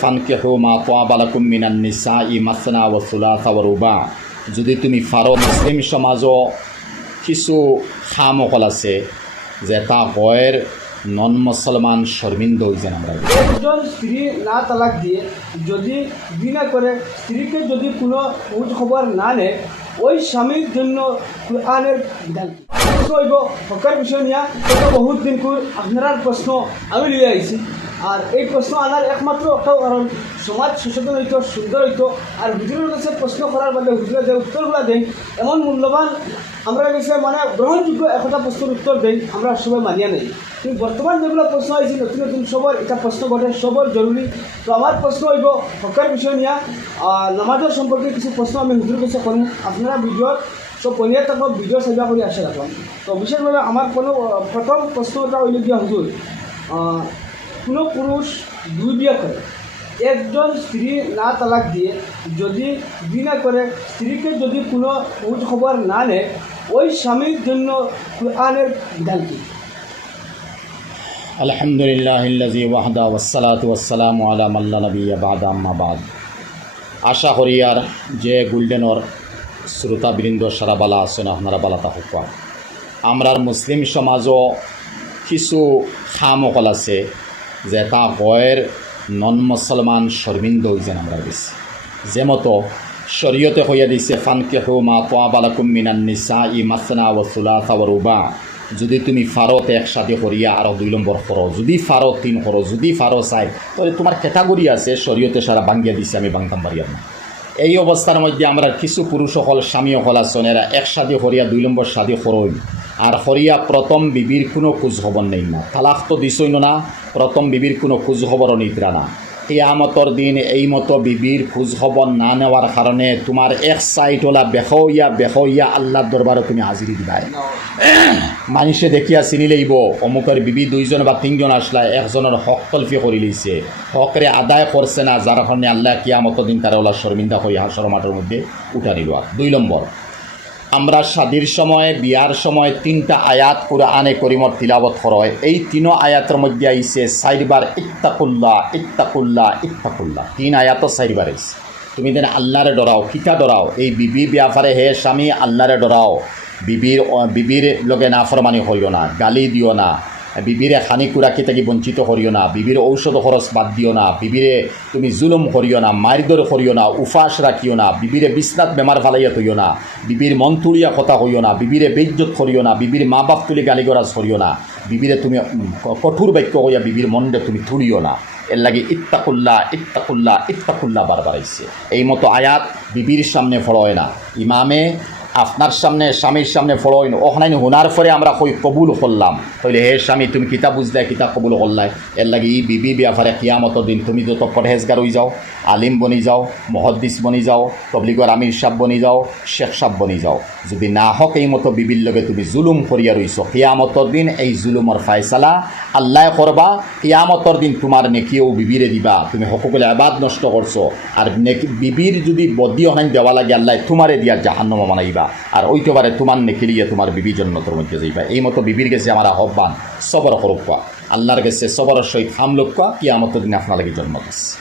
ফানকেহু মা তোয়াবালাকুম মিনান নিসা ই মাসনা ও সুলাসা ও রুবা। যদি তুমি ফারো মুসলিম সমাজও কিছু খামকল আছে, যে তা হয়ের নন মুসলমান শর্মিন্দ হয়েছেন আমরা। একজন স্ত্রী না তালাক দিয়ে যদি বিনা করে স্ত্রীকে যদি কোনো খোঁজ খবর না নেয়, ওই স্বামীর জন্য কোরআনের বিধান? হইব হকার বিষয় নিয়ে বহুত দিন আপনার প্রশ্ন আমি লিয়ে আইছি। আর এই প্রশ্ন আনার একমাত্র একটা কারণ সমাজ সচেতন হইতো, সুন্দর হইতো। আর হুজুরের কাছে প্রশ্ন করার বাদে হুজুরে যে উত্তরগুলো দেন, এমন মূল্যবান, আমরা কাছে মানে গ্রহণযোগ্য একটা প্রশ্নের উত্তর দেন আমরা সবাই মানিয়া নেই। কিন্তু বর্তমান যেগুলো প্রশ্ন হয়েছে নতুন নতুন সবার, এটা প্রশ্ন ঘটে সবার জরুরি। তো আমার প্রশ্ন হইব হকার বিষয় নিয়ে। নামাজের সম্পর্কে কিছু প্রশ্ন আমি হুজুর কাছে করুন আপনারা ভিডিওর সব পনিয়ার তারপর ভিডিও সাজা করে আসে রাখলাম। তো বিশেষভাবে আমার কোনো প্রথম প্রশ্নটা হইল গিয়া হুজুর কোনো পুরুষ দুই বিয়ে করে, একজন স্ত্রী না তালাক দিয়ে যদি বিনা করে স্ত্রীকে যদি কোনো খোঁজ খবর না নেয়, ওই স্বামীর জন্য কোরআনের বিধান কি? আলহামদুলিল্লাহিল্লাজি ওয়াহদা ওয়াসসালাতু ওয়াসসালামু আলা মাল্লা নবী বাদ, আম্মা বাদ। আশা করি আর যে গোল্ডেনর শ্রোতা বৃন্দ সারা বালা আছেন, আপনারা বালা থাকুক আমরার মুসলিম সমাজও কিছু খামকল আছে। যে তা হয়ের নন মুসলমান শর্মিন্দ হয়েছেন আমরা বেশি। যে মতো শরীয়তে হইয়া দিছে, ফানকেহু মা তোয়াবালাকুম মিনান নিসা ই মাসনা ও সুলাসা ও রুবা। যদি তুমি ফারত একসাথে করিয়া আরও দুই নম্বর করো, যদি ফারো তিন করো, যদি ফারো চাই তাহলে তোমার ক্যাটাগরি আছে শরীয়তে সারা বাঙ্গিয়া দিছে, আমি বাংতাম পারিয়ার না এই অবস্থার মধ্যে আমরা কিছু পুরুষ সকল, স্বামী সকল আছেন এরা একসাথে হরিয়া দুই নম্বর সাথে করই আর হরিয়া প্রথম বিবির কোনো খোঁজ খবর নেই না। তালাক তো দিছই না, প্রথম বিবির কোনো খোঁজ খবরও নিতরা না। কিয়ামতর দিন এই মতো বিবির খোঁজ খবর না নেওয়ার কারণে তোমার এক সাইড ওলা বেহইয়া বেহইয়া আল্লাহর দরবারে তুমি হাজিরি দিবাই। মানুষে দেখিয়া চিনি লইব অমুকের বিবি দুইজন বা তিনজন আসলা একজনের হক তলফি করে লইছে হকরে আদায় করছে না যার কারণে আল্লাহ কিয়ামত দিন তারা ওলা শর্মিন্দা করি হাসর মধ্যে উঠা নিল দুই নম্বর আমরা সাদির সময়, বিয়ার সময় তিনটা আয়াত করে আনে করিমর তিলাবত হয়। এই তিনো আয়াতের মধ্যে আইসে সাইরবার ইত্তাকুল্লা ইত্তাকুল্লা ইত্তাকুল্লা তিন আয়াত সাইরবার আইসে তুমি দেন আল্লাহরে ডরাও, কিতা ডরাও? এই বিবি ব্যাপারে হে স্বামী, আল্লাহরে ডরাও। বিবির বিবির লগে না নাফরমানি হইও না, গালি দিও না। বিবিরে খানি কুরাকি থাকি বঞ্চিত করিও না বিবির ঔষধ খরচ বাদ দিও না বিবিরে তুমি জুলুম করিও না মারিদর করিও না উফাস রাখিও না বিবিরে বিছনাত বেমার ফালাইয়া থইও না বিবির মন তুলিয়া কথা হইও না বিবিরে বেইজ্জত করিও না বিবির মা বাপ তুলি গালিগরাজ করিও না বিবিরে তুমি কঠোর বাক্য হইয়া বিবির মনরে তুমি তুলিও না। এর লাগে ইত্তাকুল্লা ইত্তাকুল্লা ইত্তাকুল্লা বারবার আইছে এই মতো আয়াত বিবির সামনে ফলয় না। ইমামে আপনার সামনে, স্বামীর সামনে ফড়ইন ওখানে হুনার পরে আমরা কই কবুল করলাম। তাহলে হে স্বামী, তুমি কিতা বুঝলে কিতা কবুল করলাই। এর লাগে ই বিবি ব্যাপারে কিয়ামত দিন তুমি যত পরহেজগার হয়ে যাও, আলিম বনি যাও, মহদ্দিস বনি যাও, তবলিগর আমির সাহ বনি যাও, শেখ সাহ বনি যাও। যদি না হক এই মতো বিবির লগে তুমি জুলুম করিয়া রইছ কিয়ামতর দিন এই জুলুমর ফায়সালা আল্লাহ করবা কিয়ামতর দিন তোমার নেকিও বিবিরে দিবা। তুমি সকলে আবাদ নষ্ট করছ, আর নেকি বিবির যদি বদি অনাইন দেওয়া লাগে, আল্লাহ তোমারে দিয়া জাহান্নমা মানাইবা আর ওইটো বারে তোমার নেখিলিয়ে তোমার বিবি জন্নতর মধ্যে যাইবা। এই মতো বিবির গেছে আমার আহ্বান, সবর করুক আল্লাহর গেছে সবর সহিত হামলুক কিয়ামতর দিন আপনার লাগে জন্ম দিচ্ছে